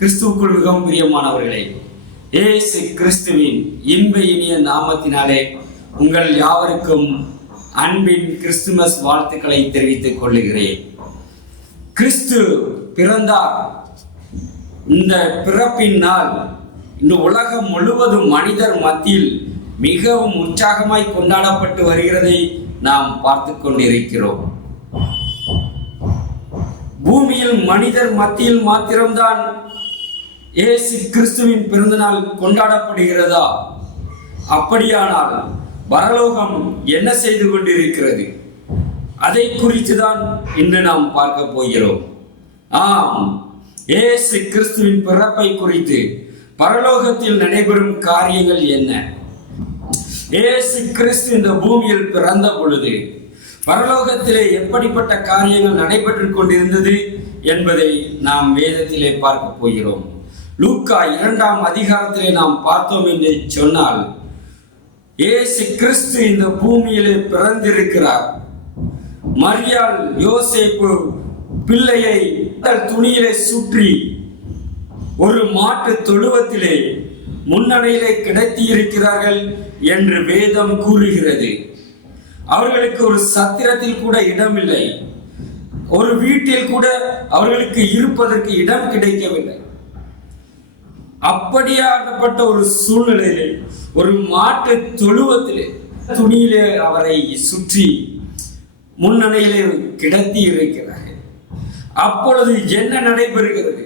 கிறிஸ்துவுக்குள் மிகவும் பிரியமானவர்களே, இயேசு கிறிஸ்துவின் இன்ப இனிய நாமத்தினாலே உங்கள் யாவருக்கும் அன்பின் கிறிஸ்துமஸ் வாழ்த்துக்களை தெரிவித்துக் கொள்ளுகிறேன். கிறிஸ்து பிறந்தார். இந்த பிறப்பின் நாள் இந்த உலகம் முழுவதும் மனிதர் மத்தியில் மிகவும் உற்சாகமாய் கொண்டாடப்பட்டு வருகிறதை நாம் பார்த்து கொண்டிருக்கிறோம். பூமியில் மனிதர் மத்தியில் மாத்திரம்தான் இயேசு கிறிஸ்துவின் பிறந்தநாள் கொண்டாடப்படுகிறதா? அப்படியானால் பரலோகம் என்ன செய்து கொண்டிருக்கிறது? அதை குறித்து தான் இன்று நாம் பார்க்க போகிறோம். ஆம், இயேசு கிறிஸ்துவின் பிறப்பை குறித்து பரலோகத்தில் நடைபெறும் காரியங்கள் என்ன? இயேசு கிறிஸ்து இந்த பூமியில் பிறந்த பொழுது பரலோகத்திலே எப்படிப்பட்ட காரியங்கள் நடைபெற்றுக் கொண்டிருந்தது என்பதை நாம் வேதத்திலே பார்க்க போகிறோம். லூக்கா 2ஆம் அதிகாரத்திலே நாம் பார்த்தோம் என்று சொன்னால், இயேசு கிறிஸ்து இந்த பூமியிலே பிறந்திருக்கிறார். மரியாள் யோசேப்பு பிள்ளையை துணியிலே சுற்றி ஒரு மாட்டு தொழுவத்திலே முன்னணியிலே கிடத்தி இருக்கிறார்கள் என்று வேதம் கூறுகிறது. அவர்களுக்கு ஒரு சத்திரத்தில் கூட இடமில்லை, ஒரு வீட்டில் கூட அவர்களுக்கு இருப்பதற்கு இடம் கிடைக்கவில்லை. அப்படியாகப்பட்ட ஒரு சூழ்நிலையிலே ஒரு மாட்டு தொழுவத்திலே துணியிலே அவரை சுற்றி முன்னணியிலே கிடத்தி இருக்கிறார்கள். அப்பொழுது என்ன நடைபெறுகிறது?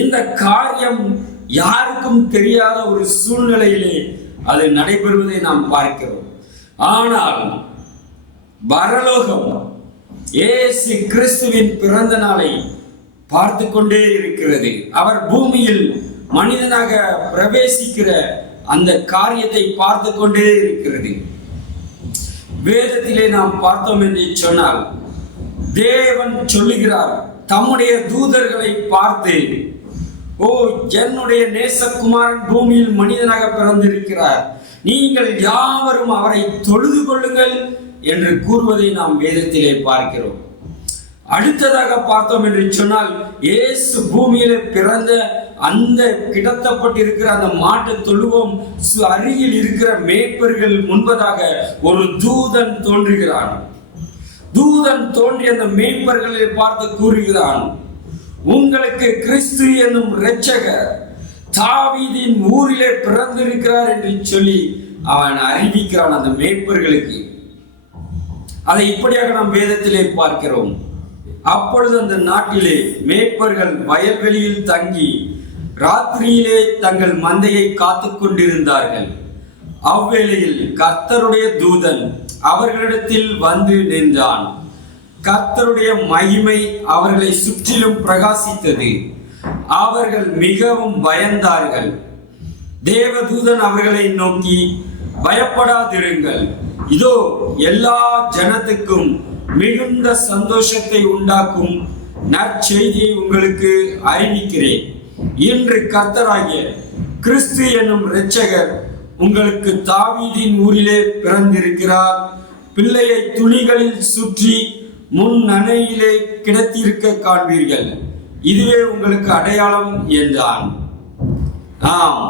இந்த காரியம் யாருக்கும் தெரியாத ஒரு சூழ்நிலையிலே அது நடைபெறுவதை நாம் பார்க்கிறோம். ஆனால் பரலோகம் இயேசு கிறிஸ்துவின் பிறந்த நாளை பார்த்து கொண்டே இருக்கிறது. அவர் பூமியில் மனிதனாக பிரவேசிக்கிற அந்த காரியத்தை பார்த்து கொண்டே இருக்கிறது. வேதத்திலே நாம் பார்த்தோம் என்று சொன்னால், தேவன் சொல்லுகிறார் தம்முடைய தூதர்களை பார்த்து, ஓ, என்னுடைய நேசகுமாரன் பூமியில் மனிதனாக பிறந்திருக்கிறார், நீங்கள் யாவரும் அவரை தொழுது கொள்ளுங்கள் என்று கூறுவதை நாம் வேதத்திலே பார்க்கிறோம். அடுத்ததாக பார்த்தோம் என்று சொன்னால், இயேசு பூமியிலே பிறந்த அந்த கிடத்தப்பட்டிருக்கிற அந்த மாட்டு தொழுவம் அருகில் இருக்கிற மேய்ப்பர்கள் முன்பதாக ஒரு தூதன் தோன்றுகிறான். தூதன் தோன்றி அந்த மேய்ப்பர்களை பார்த்து கூறுகிறான், உங்களுக்கு கிறிஸ்து என்னும் இரட்சகர் தாவீதின் ஊரிலே பிறந்திருக்கிறார் என்று சொல்லி அவன் அறிவிக்கிறான் அந்த மேய்ப்பர்களுக்கு. அதை இப்படியாக நாம் வேதத்திலே பார்க்கிறோம். அப்பொழுது அந்த நாட்டிலே மேய்ப்பர்கள் வயல்வெளியில் தங்கி ராத்திரியிலே தங்கள் மந்தையை காத்து கொண்டிருந்தார்கள். அவ்வேளையில் கர்த்தருடைய தூதன் அவர்களிடத்தில் வந்து நின்றான். கர்த்தருடைய மகிமை அவர்களை சுற்றிலும் பிரகாசித்தது. அவர்கள் மிகவும் பயந்தார்கள். தேவதூதன் அவர்களை நோக்கி, பயப்படாதிருங்கள், இதோ எல்லா ஜனத்துக்கும் மிகுந்த சந்தோஷத்தை உண்டாக்கும் நற்செய்தியை உங்களுக்கு அறிவிக்கிறேன். இன்று கர்த்தராகிய கிறிஸ்து என்னும் இரட்சகர் உங்களுக்கு தாவீதின் ஊரிலே பிறந்திருக்கிறார். பிள்ளையை துணிகளில் சுற்றி முன் அணையிலே கிடத்தியிருக்க காண்பீர்கள், இதுவே உங்களுக்கு அடையாளம் என்றான். ஆம்,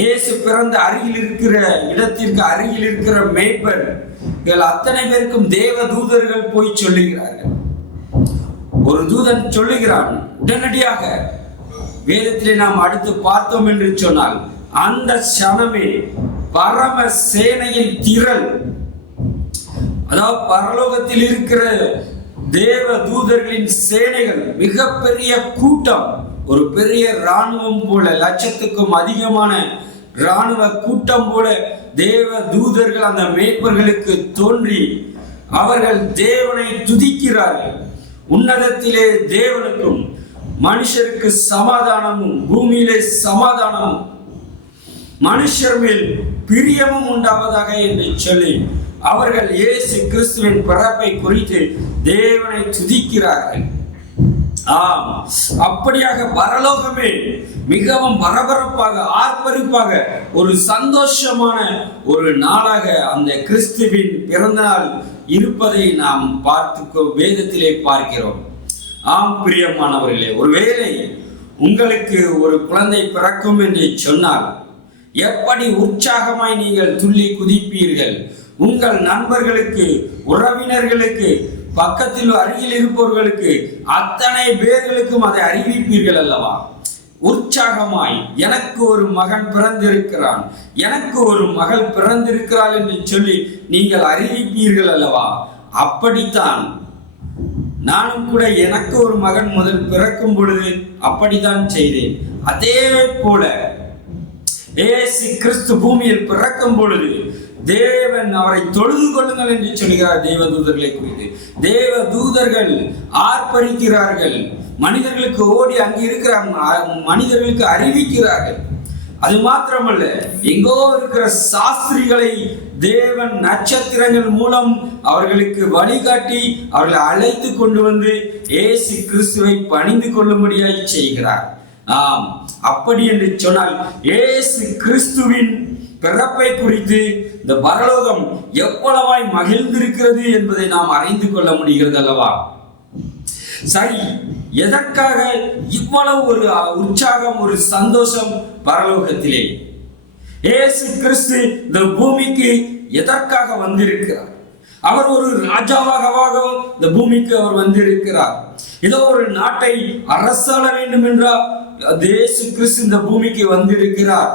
இயேசு பிறந்த அருகில் இருக்கிற இடத்திற்கு அருகில் இருக்கிற மேய்ப்பர் அத்தனை பேருக்கும் தேவ தூதர்கள் போய் சொல்லுகிறார்கள். ஒரு தூதன் சொல்லுகிறான். உடனடியாக வேதத்திலே நாம் அடுத்து பார்த்தோம் என்று சொன்னால், அந்த சனமே பரம சேனையின் திரள், அதாவது பரலோகத்தில் இருக்கிற தேவ தூதர்களின் சேனைகள், மிகப்பெரிய கூட்டம், ஒரு பெரிய இராணுவம் போல, லட்சத்துக்கும் அதிகமான இராணுவ கூட்டம் போல தேவ தூதர்கள் அந்த மேய்ப்பர்களுக்கு தோன்றி அவர்கள் தேவனை துதிக்கிறார்கள். உன்னதத்திலே தேவனுக்கும் மனுஷருக்கு சமாதானமும், பூமியிலே சமாதானமும், மனுஷர் மேல் பிரியமும் உண்டாவதாக என்று சொல்லி அவர்கள் இயேசு கிறிஸ்துவின் பிறப்பை குறித்து தேவனை துதிக்கிறார்கள். ஆம், அப்படியாக பரலோகமே மிகவும் பரபரப்பாக, ஆர்ப்பரிப்பாக, ஒரு சந்தோஷமான ஒரு நாளாக அந்த கிறிஸ்துவின் பிறந்த நாள் இருப்பதை நாம் வேதத்திலே பார்க்கிறோம். ஆம் பிரியமானவர்களே, ஒருவேளை உங்களுக்கு ஒரு குழந்தை பிறக்கும் என்று சொன்னால் எப்படி உற்சாகமாய் நீங்கள் துள்ளி குதிப்பீர்கள். உங்கள் நண்பர்களுக்கு, உறவினர்களுக்கு, பக்கத்தில் அருகில் இருப்பவர்களுக்கு, அத்தனை பேர்களுக்கும் அதை அறிவிப்பீர்கள் அல்லவா? உற்சாகமாய் எனக்கு ஒரு மகன் பிறந்திருக்கிறான், எனக்கு ஒரு மகள் பிறந்திருக்கிறாள் என்று சொல்லி நீங்கள் அறிவிப்பீர்கள் அல்லவா? அப்படித்தான் நானும் கூட எனக்கு ஒரு மகன் முதல் பிறக்கும் பொழுது அப்படித்தான் செய்தேன். அதே போல இயேசு கிறிஸ்து பூமியில் பிறக்கும் பொழுது தேவன் அவரை தொழுது கொள்ளுங்கள் என்று சொல்கிறார். தேவதூதர்களை குறித்து தேவதூதர்கள் ஆர்ப்பரிக்கிறார்கள், மனிதர்களுக்கு ஓடி அங்கு இருக்கிற மனிதர்களுக்கு அறிவிக்கிறார்கள். அது மாத்திரமல்ல, எங்கோ இருக்கிற சாஸ்திரிகளை தேவன் நட்சத்திரங்கள் மூலம் அவர்களுக்கு வழிகாட்டி அவர்களை அழைத்து கொண்டு வந்து இயேசு கிறிஸ்துவை பணிந்து கொள்ளும்படியாய் செய்கிறார். ஆம், அப்படி என்று சொன்னால் இயேசு கிறிஸ்துவின் பிறப்பை குறித்து இந்த பரலோகம் எவ்வளவாய் மகிழ்ந்திருக்கிறது என்பதை நாம் அறிந்து கொள்ள முடிகிறது அல்லவா? சரி, எதற்காக இவ்வளவு ஒரு உற்சாகம், ஒரு சந்தோஷம் பரலோகத்திலே? இயேசு கிறிஸ்து இந்த பூமிக்கு எதற்காக வந்திருக்கிறார்? அவர் ஒரு ராஜாவாக இந்த பூமிக்கு அவர் வந்திருக்கிறார். ஏதோ ஒரு நாட்டை அரசாள வேண்டும் என்றால் இயேசு கிறிஸ்து இந்த பூமிக்கு வந்திருக்கிறார்.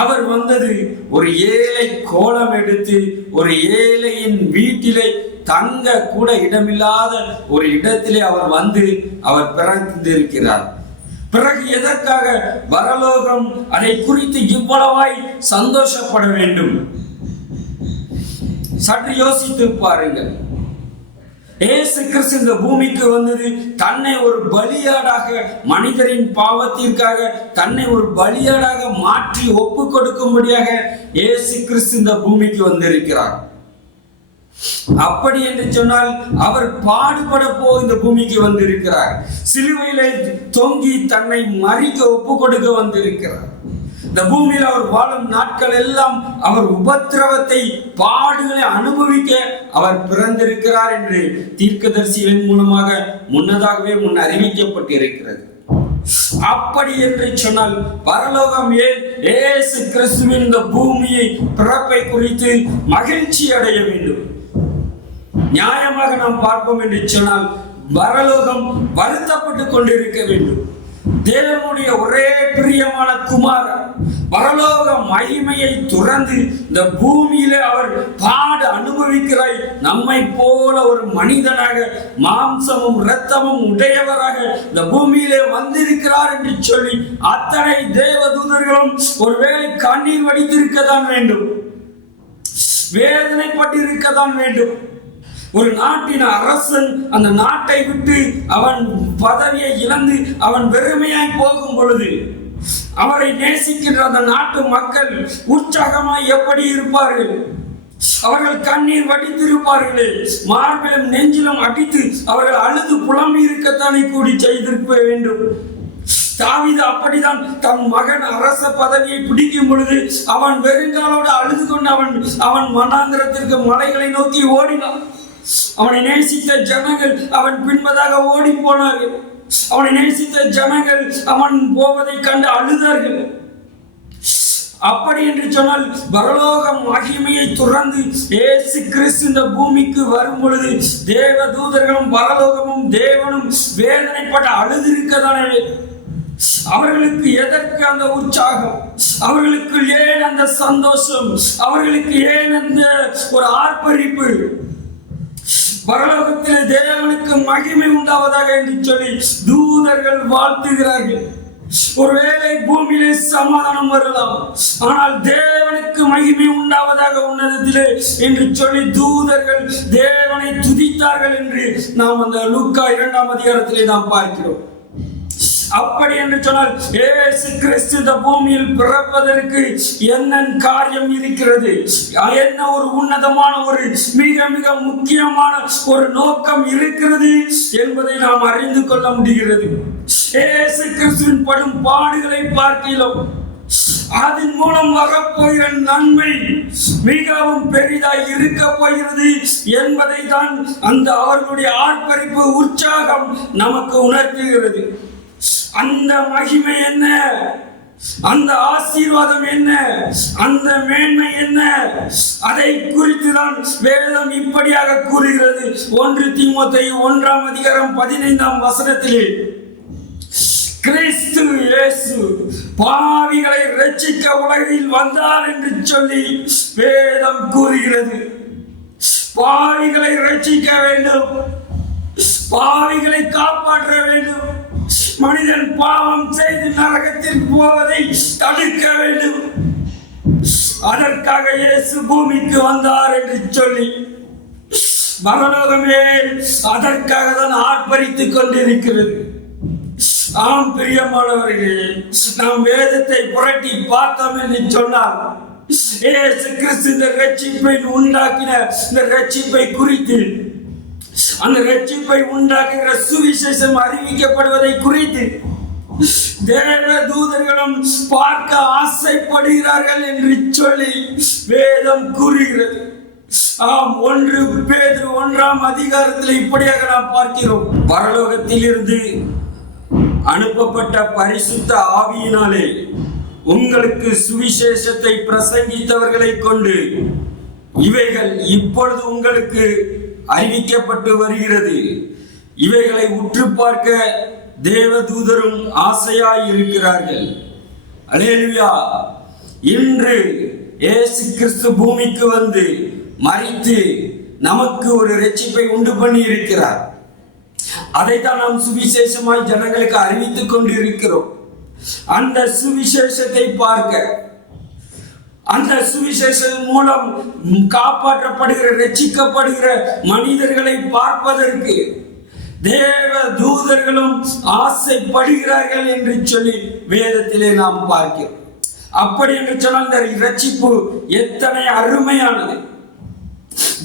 அவர் வந்தது ஒரு ஏழை கோலம் எடுத்து ஒரு ஏழையின் வீட்டிலே தங்க கூட இடமில்லாத ஒரு இடத்திலே அவர் வந்து அவர் பிறந்திருக்கிறார். பிறகு எதற்காக பரலோகம் அதை குறித்து இவ்வளவாய் சந்தோஷப்பட வேண்டும்? சற்று யோசித்து பாருங்கள். இயேசு கிறிஸ்து இந்த பூமிக்கு வந்தது தன்னை ஒரு பலியாடாக, மனிதரின் பாவத்திற்காக தன்னை ஒரு பலியாடாக மாற்றி ஒப்பு கொடுக்கும்படியாக இயேசு கிறிஸ்து இந்த பூமிக்கு வந்திருக்கிறார். அப்படி என்று சொன்னால் அவர் பாடுபட போய் இந்த பூமிக்கு வந்திருக்கிறார். சிலுவையிலே தொங்கி தன்னை மறிக்க ஒப்பு கொடுக்க வந்திருக்கிறார். இந்த பூமியில் அவர் வாழும் நாட்கள் எல்லாம் அவர் உபத்திரவத்தை, பாடுகளை அனுபவிக்க அவர் பிறந்திருக்கிறார் என்று தீர்க்கதரிசிகளின் மூலமாக முன்னதாகவே முன் அறிவிக்கப்பட்டிருக்கிறது. அப்படி என்று சொன்னால் பரலோகம் ஏன் இயேசு கிறிஸ்துவின் இந்த பூமியை பிறப்பை குறித்து மகிழ்ச்சி அடைய வேண்டும்? நியாயமாக நாம் பார்ப்போம் என்று சொன்னால் பரலோகம் வருத்தப்பட்டு கொண்டிருக்க வேண்டும். தேவனுடைய ஒரே பிரியமான குமாரன் பரலோக மகிமையை துறந்து இந்த பூமியிலே அவர் பாடு அனுபவிக்கிறாய், நம்மை போல ஒரு மனிதனாக மாம்சமும் இரத்தமும் உடையவராக இந்த பூமியிலே வந்திருக்கிறார் என்று சொல்லி அத்தனை தேவதூதர்களும் ஒருவேளை கண்ணீர் வடித்திருக்கத்தான் வேண்டும், வேதனைப்பட்டிருக்கத்தான் வேண்டும். ஒரு நாட்டின் அரசன் அந்த நாட்டை விட்டு அவன் பதவியை இழந்து அவன் வெறுமையாய் போகும் பொழுது அவரை நேசிக்கின்ற அந்த நாட்டு மக்கள் உற்சாகமாய் எப்படி இருப்பார்கள்? அவர்கள் கண்ணீர் வடித்திருப்பார்களே, மார்பிலும் நெஞ்சிலும் அடித்து அவர்கள் அழுது புலம்பி இருக்கத்தானே கூடி செய்திருக்க வேண்டும். தாவீது அப்படிதான் தன் மகன் அரச பதவியை பிடிக்கும் பொழுது அவன் வெறுங்காலோடு அழுது கொண்டு அவன் வனாந்திரத்திற்கு மலைகளை நோக்கி ஓடினான். அவனை நேசித்த ஜனங்கள் அவன் பின்பதாக ஓடி போனார்கள். அவனை நேசித்த ஜனங்கள் அவன் போவதை கண்டு அழுதார்கள். அப்படி என்று சொன்னால் பரலோக மகிமையை துறந்து இயேசு கிறிஸ்து இந்த பூமிக்கு வரும் பொழுது தேவ தூதர்களும் பரலோகமும் தேவனும் வேதனைப்பட்டு அழுதிருக்கதானே. அவர்களுக்கு எதற்கு அந்த உற்சாகம்? அவர்களுக்கு ஏன் அந்த சந்தோஷம்? அவர்களுக்கு ஏன் அந்த ஒரு ஆர்ப்பரிப்பு? பரலோகத்திலே தேவனுக்கு மகிமை உண்டாவதாக என்று சொல்லி தூதர்கள் வாழ்த்துகிறார்கள். ஒருவேளை பூமியிலே சமாதானம் வரலாம், ஆனால் தேவனுக்கு மகிமை உண்டாவதாக உன்னதத்திலே என்று சொல்லி தூதர்கள் தேவனை துதித்தார்கள் என்று நாம் அந்த லூக்கா 2ஆம் அதிகாரத்திலே நாம் பார்க்கிறோம். அப்படி என்று சொன்னால் இயேசு கிறிஸ்து இந்த பூமியில் பிறப்பதற்கு என்ன காரியம் இருக்கிறது? என்ன ஒரு உன்னதமான ஒரு மிக மிக முக்கியமான ஒரு நோக்கம் இருக்கிறது என்பதை நாம் அறிந்து கொள்ள முடிகிறது. இயேசு கிறிஸ்துவின் படும் பாடுகளை பார்க்கிறோம். அதன் மூலம் வரப்போகிற நன்மை மிகவும் பெரிதாய் இருக்க போகிறது என்பதை தான் அந்த அவர்களுடைய ஆர்ப்பரிப்பு, உற்சாகம் நமக்கு உணர்த்துகிறது. அந்த மகிமை என்ன, அந்த ஆசீர்வாதம் என்ன, அந்த மேன்மை என்ன, அதை குறித்து தான் வேதம் இப்படியாக கூறுகிறது. 1 தீமோத்தேயு 1:15 கிறிஸ்து இயேசு பாவிகளை ரட்சிக்க உலகில் வந்தார் என்று சொல்லி வேதம் கூறுகிறது. பாவிகளை ரட்சிக்க வேண்டும், பாவிகளை காப்பாற்ற வேண்டும், மனிதன் பாவம் செய்து நரகத்திற்கு போவதை தடுக்க வேண்டும். அதற்காக இயேசு பூமிக்கு வந்தார் என்று சொல்லி பரலோகமே அதற்காக தான் ஆர்ப்பரித்துக் கொண்டிருக்கிறது. ஆம் பிரியமானவர்களே, நாம் வேதத்தை புரட்டி பார்த்தோம் என்று சொன்னால் இயேசு கிறிஸ்து இந்த ரட்சிப்பை உண்டாக்கின இந்த ரட்சிப்பை குறித்து, அந்த ரட்சிப்பை உண்டாக்குகிற சுவிசேஷம் அறிவிக்கப்படுவதை குறித்து தேவ தூதர்களும் பார்க்க ஆசைப்படுகிறார்கள் என்று சொல்லி வேதம் கூறுகிறது. ஆம், 1 பேதுரு 1 இப்படியாக நாம் பார்க்கிறோம். பரலோகத்தில் இருந்து அனுப்பப்பட்ட பரிசுத்த ஆவியினாலே உங்களுக்கு சுவிசேஷத்தை பிரசங்கித்தவர்களை கொண்டு இவைகள் இப்பொழுது உங்களுக்கு அறிவிக்கப்பட்டு வருகிறது. இவைகளை உற்று பார்க்க தேவதூதரும் ஆசையாய் இருக்கிறார்கள். அல்லேலூயா. இன்று இயேசு கிறிஸ்து பூமிக்கு வந்து மரித்து நமக்கு ஒரு ரட்சிப்பை உண்டு பண்ணி இருக்கிறார். அதைத்தான் நாம் சுவிசேஷமாய் ஜனங்களுக்கு அறிவித்துக் கொண்டிருக்கிறோம். அந்த சுவிசேஷத்தை பார்க்க, அந்த சுவிசேஷம் மூலம் காப்பாற்றப்படுகிற ரட்சிக்கப்படுகிற மனிதர்களை பார்ப்பதற்கு தேவ தூதர்களும் ஆசைப்படுகிறார்கள் என்று சொல்லி வேதத்திலே நாம் பார்க்கிறோம். அப்படி என்று சொன்னால் இந்த ரட்சிப்பு எத்தனை அருமையானது!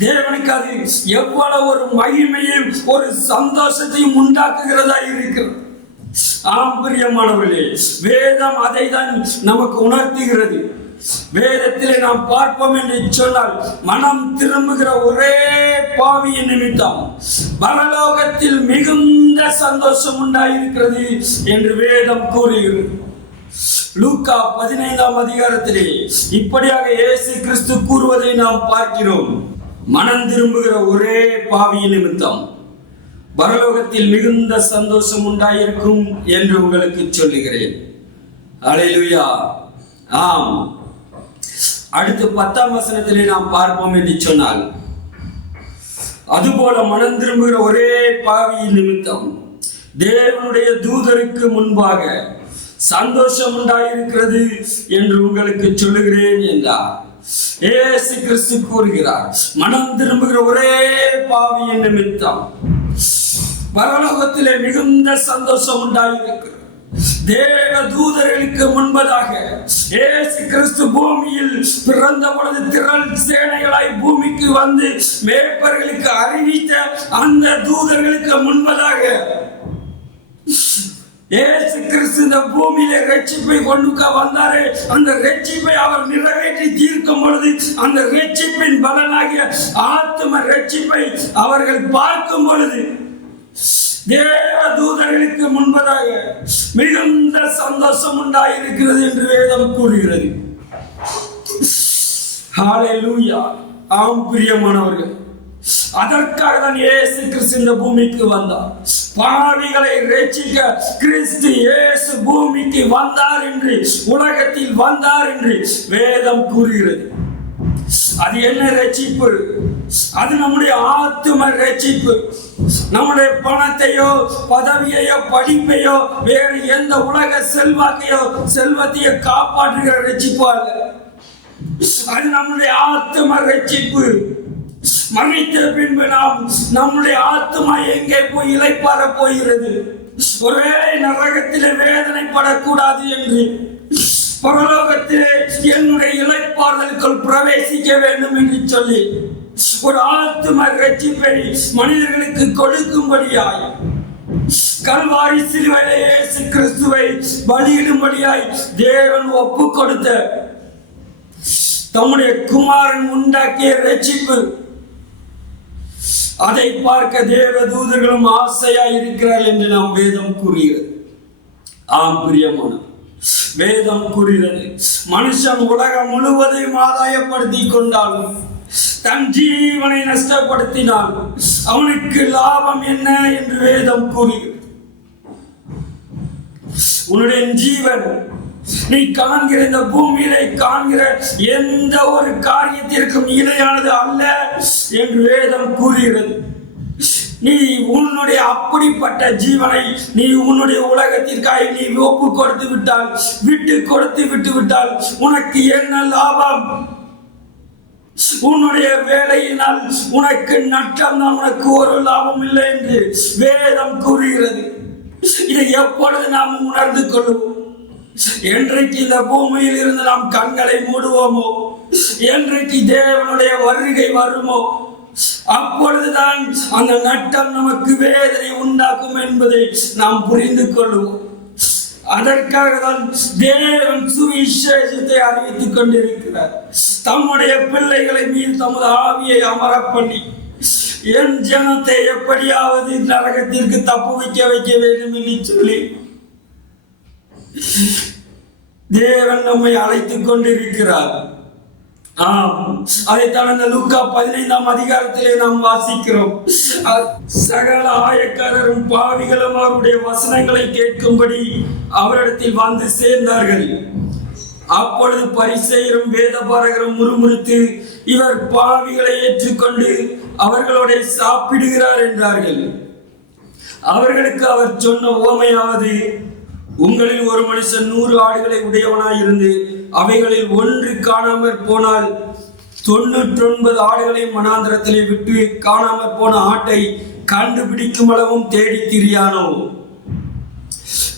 தேவனுக்கு அது எவ்வளவு ஒரு மகிமையும் ஒரு சந்தோஷத்தையும் உண்டாக்குகிறதா இருக்கிறது. ஆம் பிரியமானவர்களே, வேதம் அதை தான் நமக்கு உணர்த்துகிறது. வேதத்திலே நாம் பார்ப்போம் என்று சொன்னால் மனம் திரும்புகிற ஒரே பாவியின் நிமித்தம் பரலோகத்தில் மிகுந்த சந்தோஷம் உண்டாயிருக்கிறது என்று வேதம் கூறுகிறது. லூக்கா 15 இப்படியாக இயேசு கிறிஸ்து கூறுவதை நாம் பார்க்கிறோம். மனம் திரும்புகிற ஒரே பாவியின் நிமித்தம் பரலோகத்தில் மிகுந்த சந்தோஷம் உண்டாயிருக்கும் என்று உங்களுக்கு சொல்லுகிறேன். அல்லேலூயா. ஆம், அடுத்து 10 நாம் பார்ப்போம் என்று சொன்னால், அதுபோல மனம் திரும்புகிற ஒரே பாவியின் நிமித்தம் தேவனுடைய தூதருக்கு முன்பாக சந்தோஷம் உண்டாயிருக்கிறது என்று உங்களுக்கு சொல்லுகிறேன் என்றார். இயேசு கிறிஸ்து கூறுகிறார், மனம் திரும்புகிற ஒரே பாவியின் நிமித்தம் பரலோகத்திலே மிகுந்த சந்தோஷம் உண்டாயிருக்கிறது. தேவ தூதர்களுக்கு முன்பதாக இயேசு கிறிஸ்து பூமியில் பிறந்த பொழுது திரள் சேனைகளாய் பூமிக்கு வந்து மேய்ப்பர்களுக்கு அறிவித்த அந்த தூதர்களுக்கு முன்பதாக இயேசு கிறிஸ்து இந்த பூமியிலே ரட்சிப்பை கொண்டு வந்தாரே, அந்த ரட்சிப்பை அவர் நிறைவேற்றி தீர்க்கும் பொழுது அந்த ரட்சிப்பின் பலனாகிய ஆத்தும ரட்சிப்பை அவர்கள் பார்க்கும் பொழுது தேவ தூதர்களுக்கு முன்பதாக மிகுந்த சந்தோஷம் உண்டாயிருக்கிறது என்று வேதம் கூறுகிறது. ஹல்லேலூயா. ஆம் பிரியமானவர்கள், அதற்காக தான் இயேசு கிறிஸ்து இந்த பூமிக்கு வந்தார். பாவிகளை ரட்சிக்க கிறிஸ்து இயேசு பூமிக்கு வந்தார் என்று, உலகத்தில் வந்தார் என்று வேதம் கூறுகிறது. அது என்ன ரட்சிப்பு? அது நம்முடைய ஆத்தும ரட்சிப்பு. நம்முடைய பணத்தையோ பதவியையோ படிப்பையோ வேறு எந்த உலக செல்வாக்கையோ செல்வத்தையோ காப்பாற்றுகிற ரட்சிப்பு அல்ல. அது நம்முடைய ஆத்தும ரட்சிப்பு. மரித்த பின்பு நாம் நம்முடைய ஆத்துமா எங்கே போய் இளைப்பாற போகிறது? ஒருவேளை நரகத்திலே வேதனைப்படக்கூடாது என்று பரலோகத்திலே என்னுடைய இளைப்பாறுதலுக்குள் பிரவேசிக்க வேண்டும் என்று சொல்லி ஒரு ஆத்தும ரட்சிப்பை மனிதர்களுக்கு கொடுக்கும்படியாய் கல்வாரி சிலுவையிலே இயேசு கிறிஸ்துவை பலியிடும்படியாய் தேவன் ஒப்பு கொடுத்த தம்முடைய குமாரன் உண்டாக்கிய ரட்சிப்பு, அதை பார்க்க தேவ தூதர்களும் ஆசையாய் இருக்கிறார்கள் என்று நாம் வேதம் கூறுகிறது. ஆம் பிரியமான, வேதம் கூறுகிறது, மனுஷன் உலகம் முழுவதையும் ஆதாயப்படுத்தி கொண்டாலும் தன் ஜீவனை நஷ்டப்படுத்தினால் அவனுக்கு லாபம் என்ன என்று வேதம் கூறுகிறது. உன்னுடைய ஜீவன் நீ காண்கிற இந்த பூமியில காண்கிற எந்த ஒரு காரியத்திற்கும் இணையானது அல்ல என்று வேதம் கூறுகிறது. நீ உன்னுடைய அப்படிப்பட்ட ஜீவனை நீ உன்னுடைய உலகத்திற்காக நீ ஒப்பு கொடுத்து விட்டால், விட்டு விட்டால் உனக்கு என்ன லாபம்? உன்னுடைய வேலையினால் உனக்கு நஷ்டம் தான், உனக்கு ஒரு லாபம் இல்லை என்று வேதம் கூறுகிறது. இதை எப்பொழுது நாம் உணர்ந்து கொள்வோம்? என்றைக்கு இந்த பூமியில் இருந்து நாம் கண்களை மூடுவோமோ, என்றைக்கு தேவனுடைய வருகை வருமோ, அப்பொழுதுதான் அந்த நட்டம் நமக்கு வேதனை உண்டாக்கும் என்பதை நாம் புரிந்து கொள்வோம். அதற்காக தான் தேவன் சுவிசேஷத்தை அறிவித்துக் கொண்டிருக்கிறார். தம்முடைய பிள்ளைகளை மீது தமது ஆவியை அமர பண்ணி என் ஜனத்தை எப்படியாவது நரகத்திற்கு தப்புவிக்க வைக்க வேண்டும் என்று சொல்லி தேவன் நம்மை அழைத்துக் கொண்டிருக்கிறார். அதைத்தான் இந்த லூக்கா 15ஆம் அதிகாரத்திலே நாம் வாசிக்கிறோம். சகல ஆயக்காரரும் பாவிகளும் அவருடைய வசனங்களை கேட்கும்படி அவரிடத்தில் வந்து சேர்ந்தார்கள். அப்பொழுது பரிசேயரும் வேதபாரகரும் முறுமுறுத்து, இவர் பாவிகளை ஏற்றுக்கொண்டு அவர்களோட சாப்பிடுகிறார் என்றார்கள். அவர்களுக்கு அவர் சொன்ன உவமையாவது, உங்களில் ஒரு மனுஷன் 100 ஆடுகளை உடையவனாயிருந்து அவைகளில் ஒன்று காணாமற் போனால் 99 ஆடுகளை மனாந்தரத்திலே விட்டு காணாமற் போன ஆட்டை கண்டுபிடிக்கும் அளவும் தேடி திரியானோ?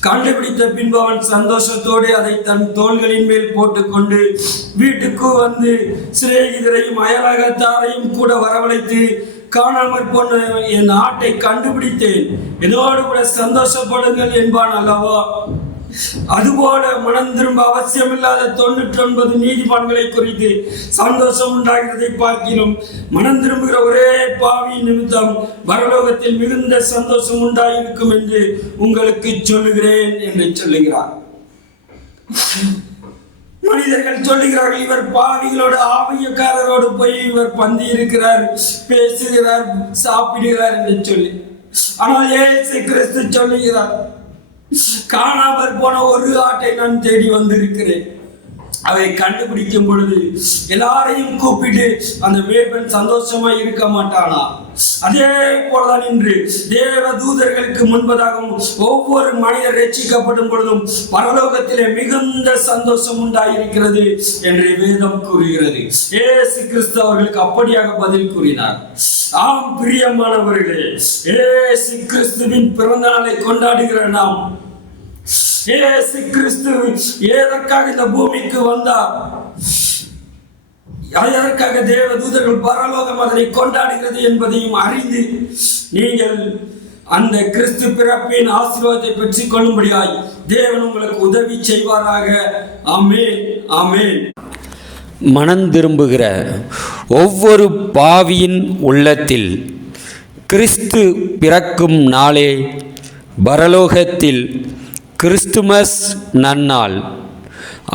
கண்டுபிடித்த பின்பு அவன் சந்தோஷத்தோடு அதை தன் தோள்களின் மேல் போட்டுக்கொண்டு வீட்டுக்கு வந்து சிநேகிதரையும் அயலகத்தாரையும் கூட வரவழைத்து, காணாமற் போன என் ஆட்டை கண்டுபிடித்தேன், என்னோடு கூட சந்தோஷப்படுங்கள் என்பான் அல்லவா? அதுபோல மனம் திரும்ப அவசியமில்லாத 99 நீதிமான்களை குறித்து சந்தோஷம் உண்டாகிறதை பார்க்கிறோம். மனம் திரும்புகிற ஒரே பாவி நிமித்தம் பரலோகத்தில் மிகுந்த சந்தோஷம் உண்டாயிருக்கும் என்று உங்களுக்கு சொல்லுகிறேன் என்று சொல்லுகிறார். மனிதர்கள் சொல்லுகிறார்கள், இவர் பாவிகளோடு ஆவியக்காரரோடு போய் இவர் பந்தி இருக்கிறார், பேசுகிறார், சாப்பிடுகிறார் என்று சொல்லி. ஆனால் இயேசு கிறிஸ்து சொல்லுகிறார், காணாமற் போன ஒரு ஆட்டை நான் தேடி வந்திருக்கிறேன். அதை கண்டுபிடிக்கும் பொழுது எல்லாரையும் கூப்பிட்டு அந்த மேய்ப்பன் சந்தோஷமா இருக்க மாட்டானா? அதே போலதான் இன்று தேவ தூதர்களுக்கு முன்பதாகவும் ஒவ்வொரு மனிதர் ரட்சிக்கப்படும் பொழுதும் பரலோகத்திலே மிகுந்த சந்தோஷம் உண்டாயிருக்கிறது என்று வேதம் கூறுகிறது. இயேசு கிறிஸ்து அவர்களுக்கு அப்படியாக பதில் கூறினார். ஆம் பிரியமானவர்களே, இயேசு கிறிஸ்துவின் பிறந்த நாளை கொண்டாடுகிற நாம், இயேசு கிறிஸ்து எதற்காக இந்த பூமிக்கு வந்தார், அதற்காக தேவ தூதர்கள் பரலோகம் அதனை கொண்டாடுகிறது என்பதையும் அறிந்து நீங்கள் அந்த கிறிஸ்து பிறப்பின் ஆசீர்வாதத்தை பெற்றுக் கொள்ளும்படியாய் தேவன் உங்களுக்கு உதவி செய்வாராக. ஆமென், ஆமென். மனம் திரும்புகிற ஒவ்வொரு பாவியின் உள்ளத்தில் கிறிஸ்து பிறக்கும் நாளே பரலோகத்தில் கிறிஸ்துமஸ் நன்னாள்.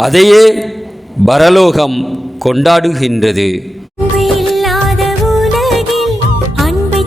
அதையே பரலோகம் கொண்டாடுகின்றது. அன்பு